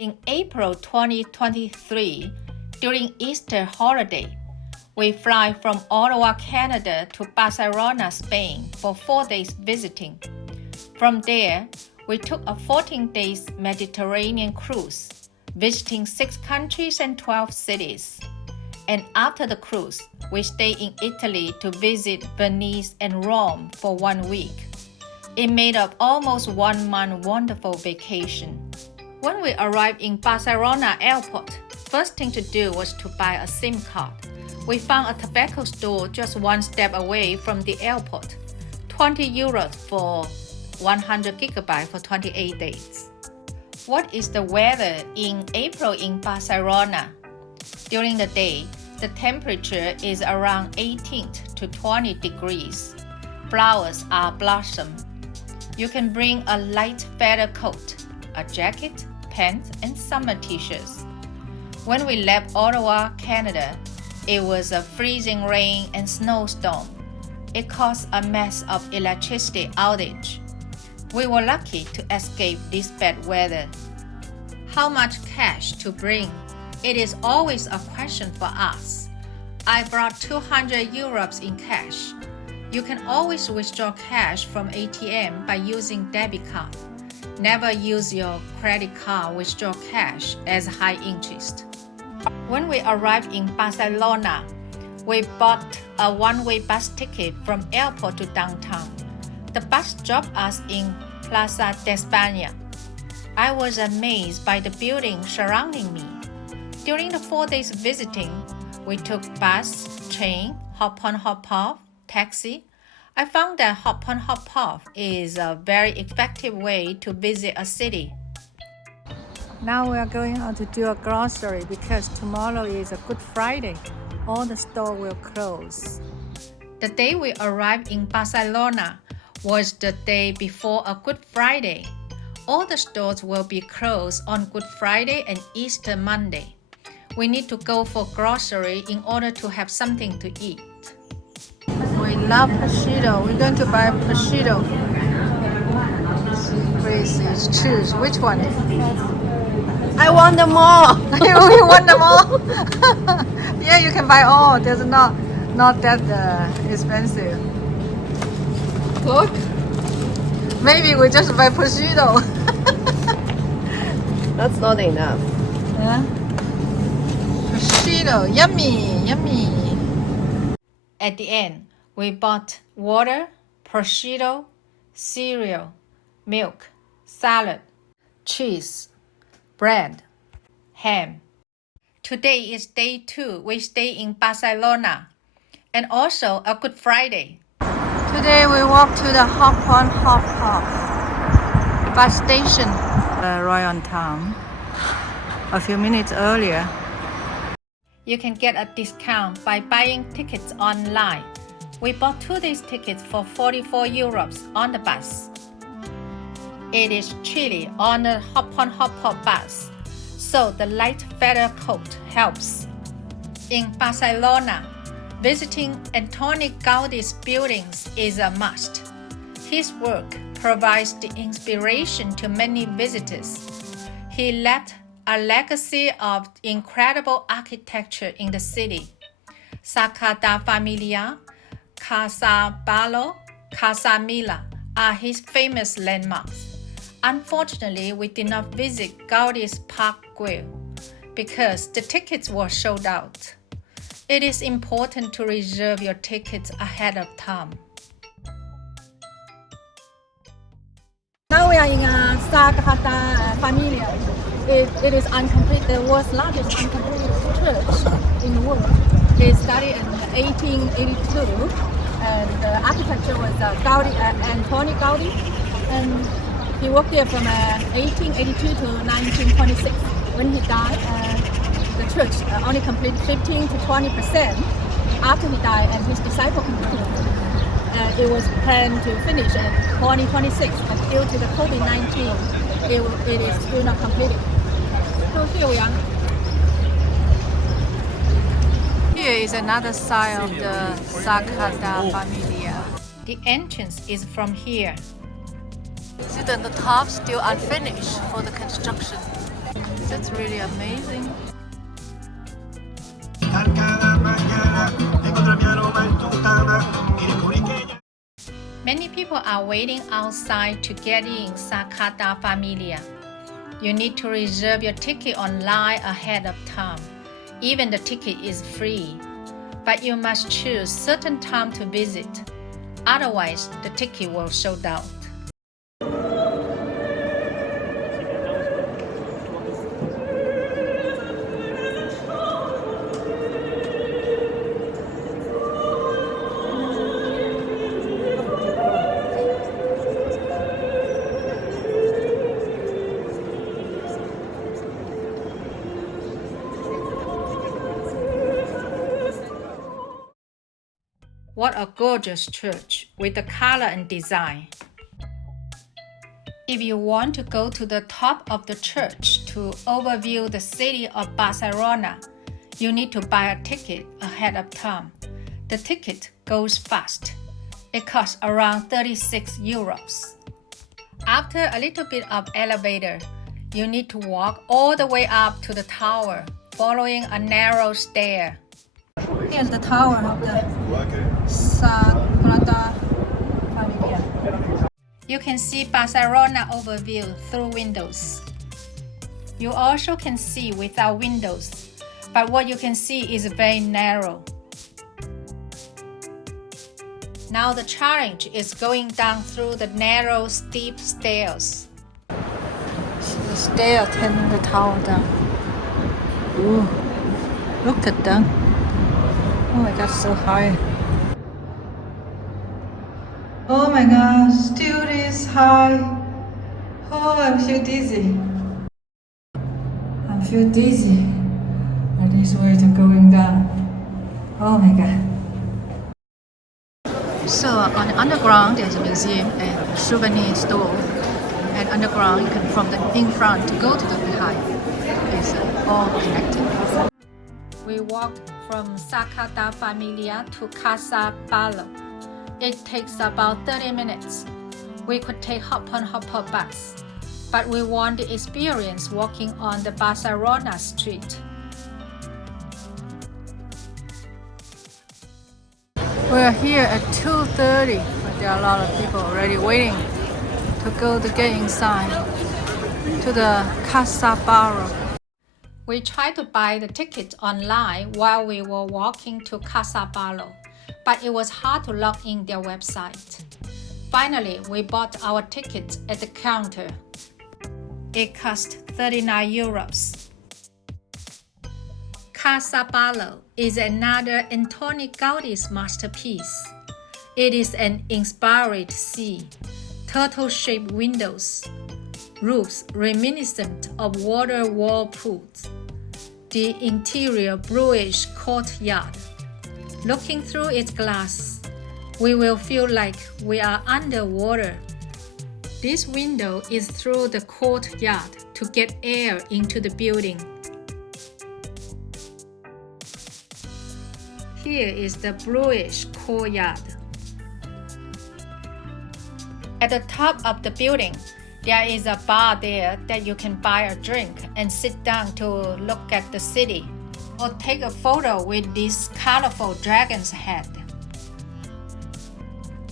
In April 2023, during Easter holiday, we fly from Ottawa, Canada to Barcelona, Spain for 4 days visiting. From there, we took a 14 days Mediterranean cruise, visiting 6 countries and 12 cities. And after the cruise, we stayed in Italy to visit Venice and Rome for 1 week. It made up almost 1 month wonderful vacation. When we arrived in Barcelona airport, first thing to do was to buy a SIM card. We found a tobacco store just 1 step away from the airport. 20 euros for 100 gigabytes for 28 days. What is the weather in April in Barcelona? During the day, the temperature is around 18 to 20 degrees. Flowers are blossom. You can bring a light feather coat, a jacket, pants, and summer t-shirts. When we left Ottawa, Canada, it was a freezing rain and snowstorm. It caused a mess of electricity outage. We were lucky to escape this bad weather. How much cash to bring? It is always a question for us. I brought 200 euros in cash. You can always withdraw cash from ATM by using debit card. Never use your credit card withdraw cash as high interest. When we arrived in Barcelona, we bought a one-way bus ticket from airport to downtown. The bus dropped us in Plaza de España. I was amazed by the buildings surrounding me. During the 4 days visiting, we took bus, train, hop-on hop-off, taxi. I found that hop-on hop-off is a very effective way to visit a city. Now we are going out to do a grocery because tomorrow is a Good Friday. All the stores will close. The day we arrived in Barcelona was the day before a Good Friday. All the stores will be closed on Good Friday and Easter Monday. We need to go for grocery in order to have something to eat. We love prosciutto. We're going to buy prosciutto. Please choose which one. I want them all. We want them all. Yeah, you can buy all. There's not that expensive. Look. Maybe we just buy prosciutto. That's not enough. Yeah. Prosciutto, yummy, yummy. At the end, we bought water, prosciutto, cereal, milk, salad, cheese, bread, ham. Today is day 2. We stay in Barcelona and also a Good Friday. Today we walk to the hop-on hop-off bus station. Right on time. A few minutes earlier. You can get a discount by buying tickets online. We bought 2 days tickets for 44 euros on the bus. It is chilly on the hop-on hop-off bus, so the light feather coat helps. In Barcelona, visiting Antoni Gaudi's buildings is a must. His work provides the inspiration to many visitors. He left a legacy of incredible architecture in the city. Sagrada familia, Casa, Batllo, Casa, Mila are his famous landmarks. Unfortunately, we did not visit Gaudi's Park Grill because the tickets were sold out. It is important to reserve your tickets ahead of time. Now we are in Sagrada familia. It is incomplete, the world's largest uncompleted church in the world. It started in 1882, and the architecture was Antoni Gaudi, and he worked there from 1882 to 1926. When he died, the church only completed 15 to 20%. After he died and his disciple completed, it was planned to finish in 2026, but due to the COVID-19, it is still not completed. So here we are. Here is another side of the Sagrada familia. The entrance is from here. See the top still unfinished for the construction. That's really amazing. Many people are waiting outside to get in Sagrada Familia. You need to reserve your ticket online ahead of time. Even the ticket is free, but you must choose certain time to visit. Otherwise, the ticket will sold out. What a gorgeous church with the color and design. If you want to go to the top of the church to overview the city of Barcelona, you need to buy a ticket ahead of time. The ticket goes fast. It costs around 36 euros. After a little bit of elevator, you need to walk all the way up to the tower, following a narrow stair. Here's the tower of the Sagrada Familia. You can see Barcelona overview through windows. You also can see without windows, but what you can see is very narrow. Now the challenge is going down through the narrow, steep stairs. The stair taking the tower down. Ooh, look at them. Oh my god, so high. Oh my god, still is high. Oh, I feel dizzy. I feel dizzy. At this way to going down. Oh my god. So on the underground there's a museum and a souvenir store. And underground you can from the in front to go to the behind. It's all connected. We walked from Sagrada Familia to Casa Batllo. It takes about 30 minutes. We could take hop-on bus, but we want the experience walking on the Barcelona street. We're here at 2:30, but there are a lot of people already waiting to go to get inside to the Casa Batllo. We tried to buy the ticket online while we were walking to Casa Batllo, but it was hard to log in their website. Finally, we bought our ticket at the counter. It cost 39 euros. Casa Batllo is another Antoni Gaudi's masterpiece. It is an inspired sea, turtle-shaped windows, roofs reminiscent of water whirlpools, the interior bluish courtyard. Looking through its glass, we will feel like we are underwater. This window is through the courtyard to get air into the building. Here is the bluish courtyard. At the top of the building, there is a bar there that you can buy a drink and sit down to look at the city, or take a photo with this colorful dragon's head.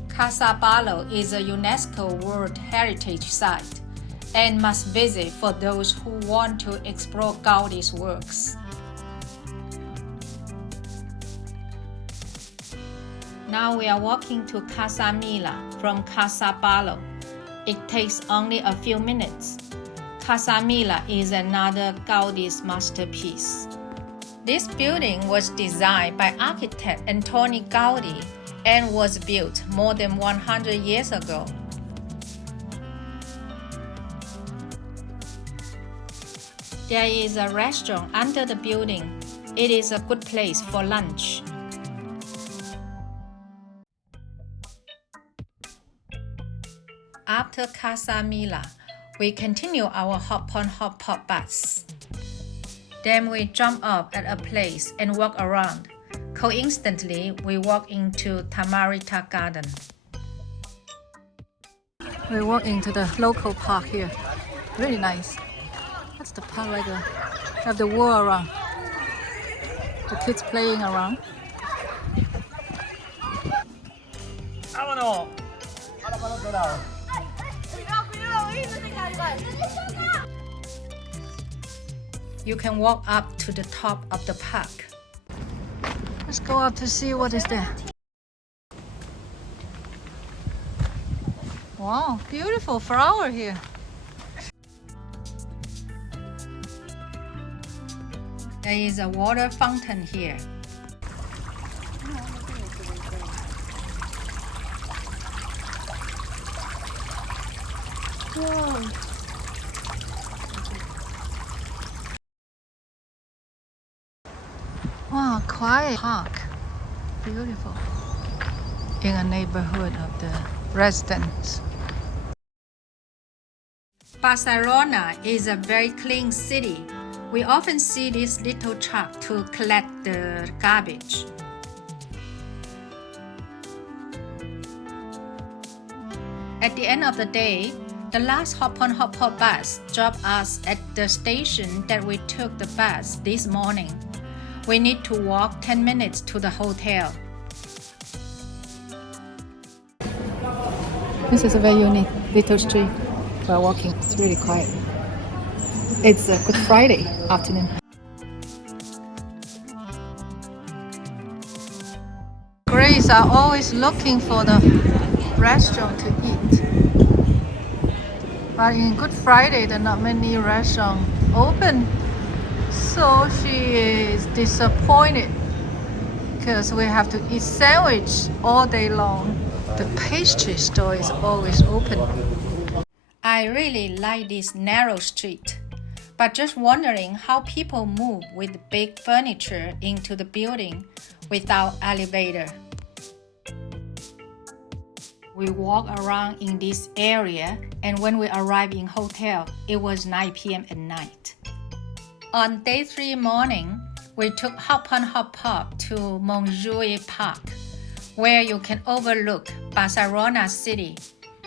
Casa Batllo is a UNESCO World Heritage Site and must visit for those who want to explore Gaudi's works. Now we are walking to Casa Mila from Casa Batllo. It takes only a few minutes. Casa Mila is another Gaudi's masterpiece. This building was designed by architect Antoni Gaudi and was built more than 100 years ago. There is a restaurant under the building. It is a good place for lunch. After Casa Mila, we continue our hop-on bus. Then we jump up at a place and walk around. Coincidentally, we walk into Tamarita Garden. We walk into the local park here. Really nice. Let's the park like a, have the world around. The kids playing around. ¡Vámonos! Ahora para el otro lado. You can walk up to the top of the park. Let's go up to see what is there. Wow, beautiful flower here. There is a water fountain here. Wow. Wow, quiet park. Beautiful. In a neighborhood of the residents. Barcelona is a very clean city. We often see this little truck to collect the garbage. At the end of the day, the last hop-on hop-off bus dropped us at the station that we took the bus this morning. We need to walk 10 minutes to the hotel. This is a very unique little street. We're walking. It's really quiet. It's a Good Friday afternoon. Grace are always looking for the restaurant to eat. But in Good Friday, there are not many restaurants open. So she is disappointed because we have to eat sandwich all day long. The pastry store is always open. I really like this narrow street, but just wondering how people move with big furniture into the building without elevator. We walk around in this area, and when we arrived in hotel, it was 9 p.m. at night. On day 3 morning, we took hop-on hop-off to Montjuic Park, where you can overlook Barcelona city.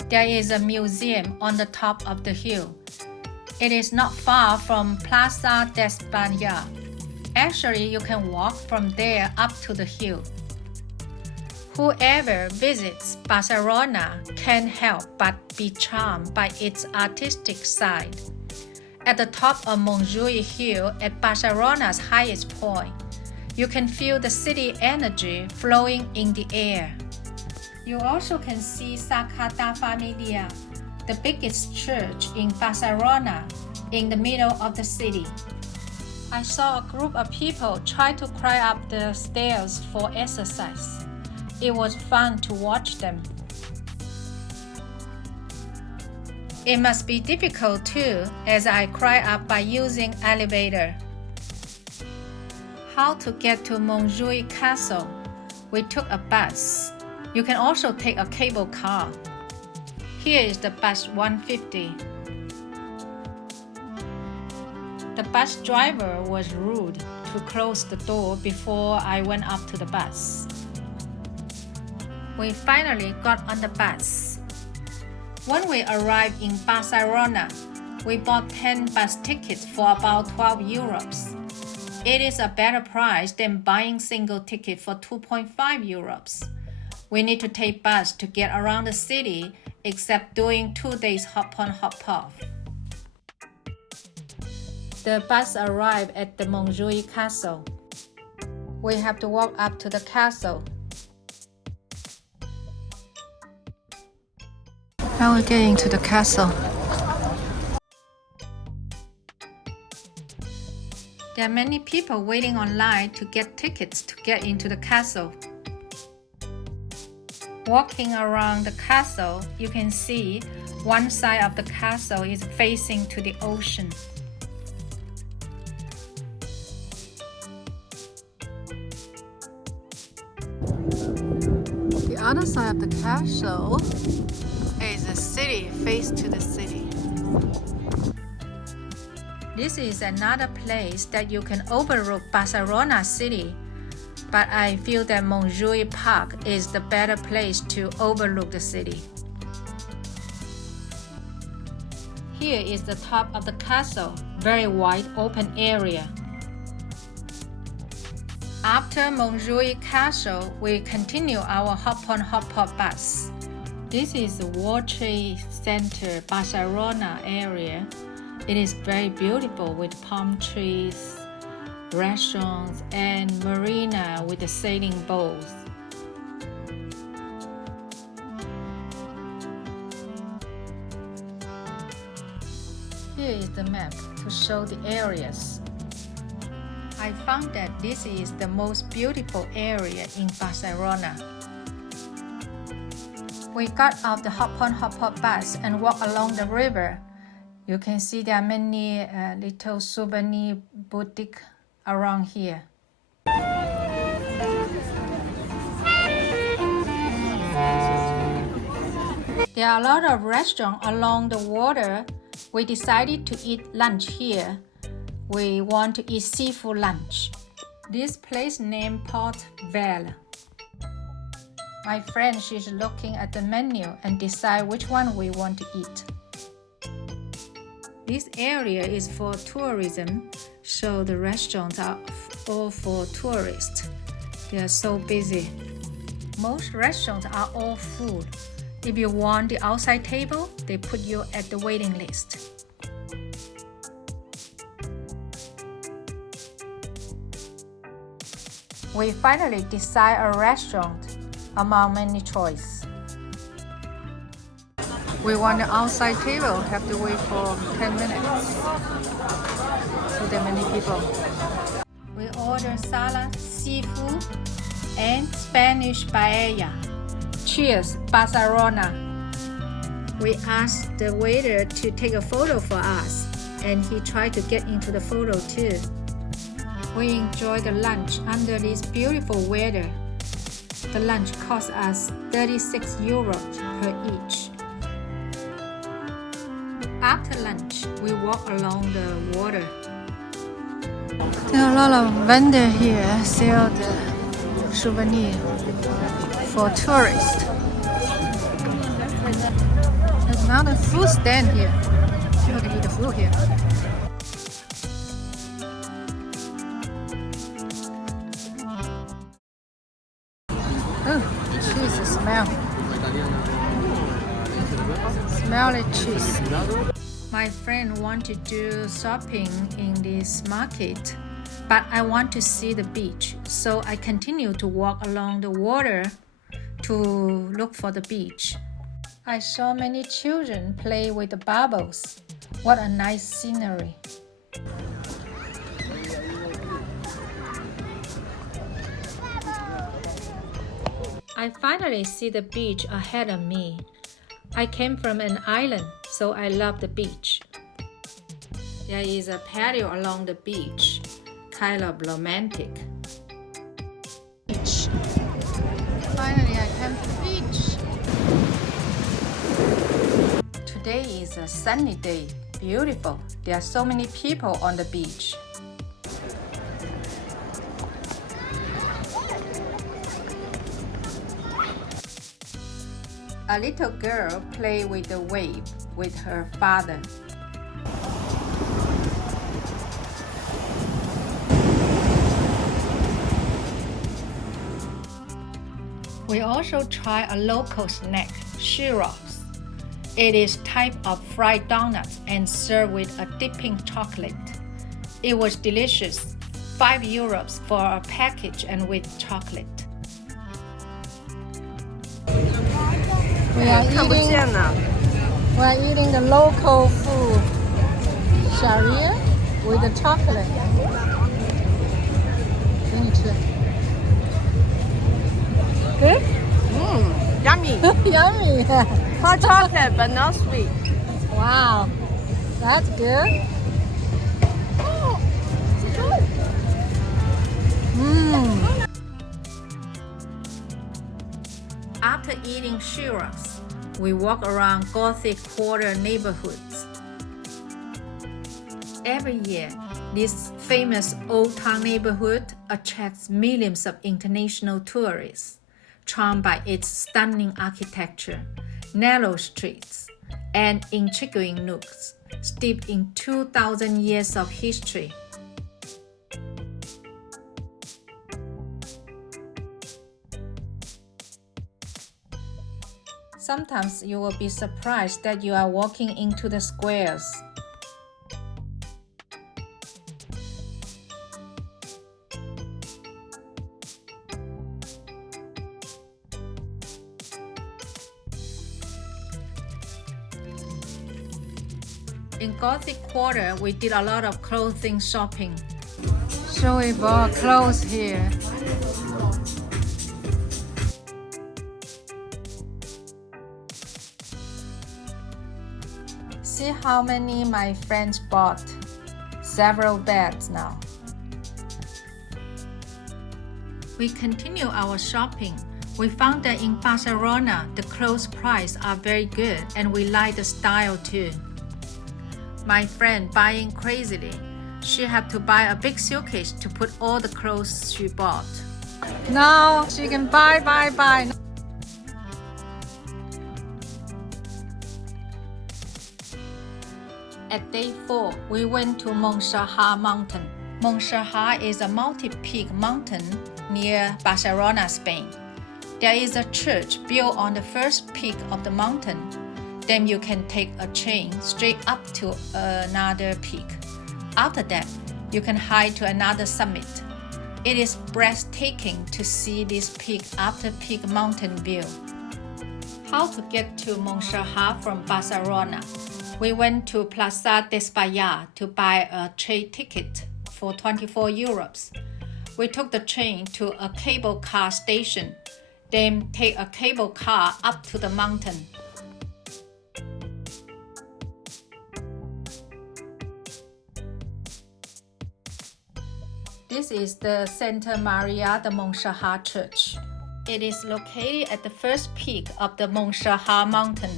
There is a museum on the top of the hill. It is not far from Plaza d'Espanya. Actually, you can walk from there up to the hill. Whoever visits Barcelona can't help but be charmed by its artistic side. At the top of Montjuic Hill, at Barcelona's highest point, you can feel the city energy flowing in the air. You also can see Sagrada familia, the biggest church in Barcelona, in the middle of the city. I saw a group of people try to climb up the stairs for exercise. It was fun to watch them. It must be difficult too, as I climb up by using elevator. How to get to Montjuic Castle? We took a bus. You can also take a cable car. Here is the bus 150. The bus driver was rude to close the door before I went up to the bus. We finally got on the bus. When we arrived in Barcelona, we bought 10 bus tickets for about 12 euros. It is a better price than buying single ticket for 2.5 euros. We need to take bus to get around the city, except doing 2 days hop-on hop-off. The bus arrived at the Montjuic Castle. We have to walk up to the castle. Now we're getting to the castle. There are many people waiting online to get tickets to get into the castle. Walking around the castle, you can see one side of the castle is facing to the ocean. The other side of the castle is the city, face to the city. This is another place that you can overlook Barcelona city, but I feel that Montjuic Park is the better place to overlook the city. Here is the top of the castle, very wide open area. After Montjuic Castle, we continue our hop-on-hop-off bus. This is the World Trade Center Barcelona area. It is very beautiful with palm trees, restaurants, and marina with the sailing boats. Here is the map to show the areas. I found that this is the most beautiful area in Barcelona. We got off the hop-on-hop-off bus and walked along the river. You can see there are many little souvenir boutiques around here. There are a lot of restaurants along the water. We decided to eat lunch here. We want to eat seafood lunch. This place named Batllo. My friend, she's looking at the menu and decide which one we want to eat. This area is for tourism, so the restaurants are all for tourists. They are so busy. Most restaurants are all full. If you want the outside table, they put you at the waiting list. We finally decide a restaurant among many choices. We want the outside table, have to wait for 10 minutes. So there are many people. We order salad, seafood, and Spanish paella. Cheers, Barcelona! We asked the waiter to take a photo for us, and he tried to get into the photo too. We enjoyed the lunch under this beautiful weather. The lunch cost us 36 euros per each. After lunch, we walk along the water. There are a lot of vendors here sell the souvenir for tourists. There's another food stand here. People can eat the food here. Oh, cheese smell. Smell the cheese. My friend want to do shopping in this market, but I want to see the beach, so I continue to walk along the water to look for the beach. I saw many children play with the bubbles. What a nice scenery. I finally see the beach ahead of me. I came from an island, so I love the beach. There is a patio along the beach, kind of romantic. Beach. Finally, I came to the beach. Today is a sunny day, beautiful. There are so many people on the beach. A little girl plays with the wave with her father. We also try a local snack, churros. It is type of fried donuts and served with a dipping chocolate. It was delicious, 5 euros for a package and with chocolate. We are eating the local food, sharia with the chocolate. Good? Yummy. Yummy. Hot chocolate, but not sweet. Wow, that's good. After eating churros, we walk around Gothic quarter neighborhoods. Every year, this famous old town neighborhood attracts millions of international tourists, charmed by its stunning architecture, narrow streets, and intriguing nooks. steeped in 2,000 years of history. Sometimes you will be surprised that you are walking into the squares. In Gothic quarter, we did a lot of clothing shopping. So we bought clothes here. See how many my friends bought. Several bags now. We continue our shopping. We found that in Barcelona, the clothes prices are very good and we like the style too. My friend buying crazily. She had to buy a big suitcase to put all the clothes she bought. Now she can buy. At day 4, we went to Montserrat mountain. Montserrat is a multi-peak mountain near Barcelona, Spain. There is a church built on the first peak of the mountain. Then you can take a train straight up to another peak. After that, you can hike to another summit. It is breathtaking to see this peak after peak mountain view. How to get to Montserrat from Barcelona? We went to Plaza d'Espanya to buy a train ticket for 24 euros. We took the train to a cable car station, then take a cable car up to the mountain. This is the Santa Maria de Montserrat church. It is located at the first peak of the Montserrat mountain.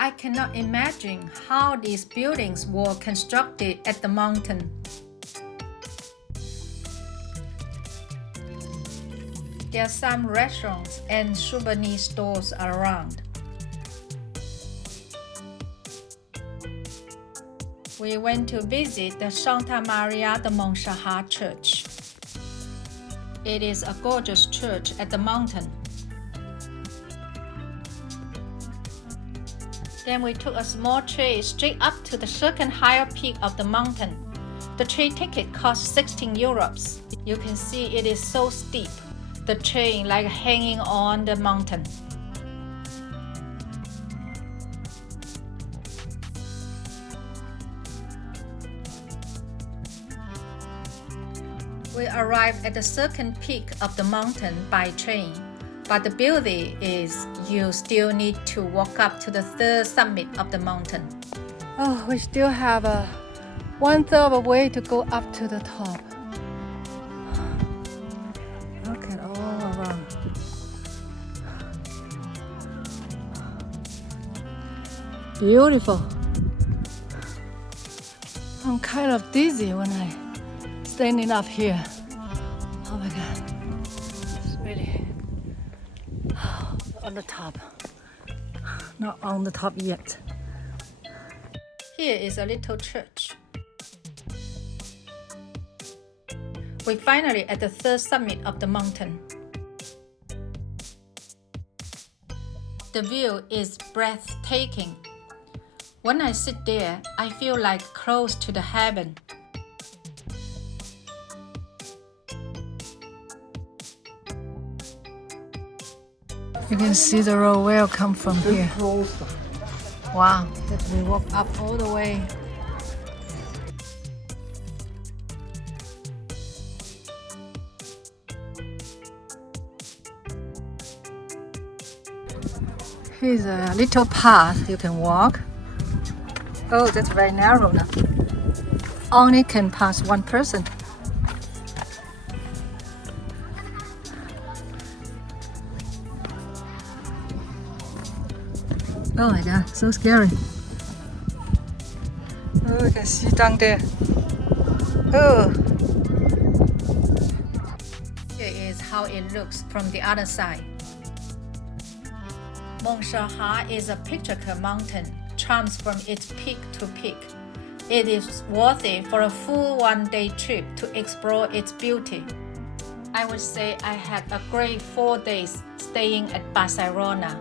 I cannot imagine how these buildings were constructed at the mountain. There are some restaurants and souvenir stores around. We went to visit the Santa Maria de Montserrat church. It is a gorgeous church at the mountain. Then we took a small train straight up to the second higher peak of the mountain. The train ticket cost 16 euros. You can see it is so steep, the train like hanging on the mountain. We arrived at the second peak of the mountain by train. But the beauty is you still need to walk up to the third summit of the mountain. Oh, we still have a 1/3 of a way to go up to the top. Look at all around. Beautiful. I'm kind of dizzy when I standing up here. Oh my God. It's really on the top. Not on the top yet. Here is a little church. We're finally at the third summit of the mountain. The view is breathtaking. When I sit there, I feel like close to the heaven. You can see the road well come from here. Wow, that we walk up all the way. Here's a little path you can walk. Oh, that's very narrow now. Only can pass one person. Oh my God, so scary. Oh, you can see down there. Oh. Here is how it looks from the other side. Montserrat is a picturesque mountain charms from its peak to peak. It is worth it for a full one-day trip to explore its beauty. I would say I had a great 4 days staying at Barcelona.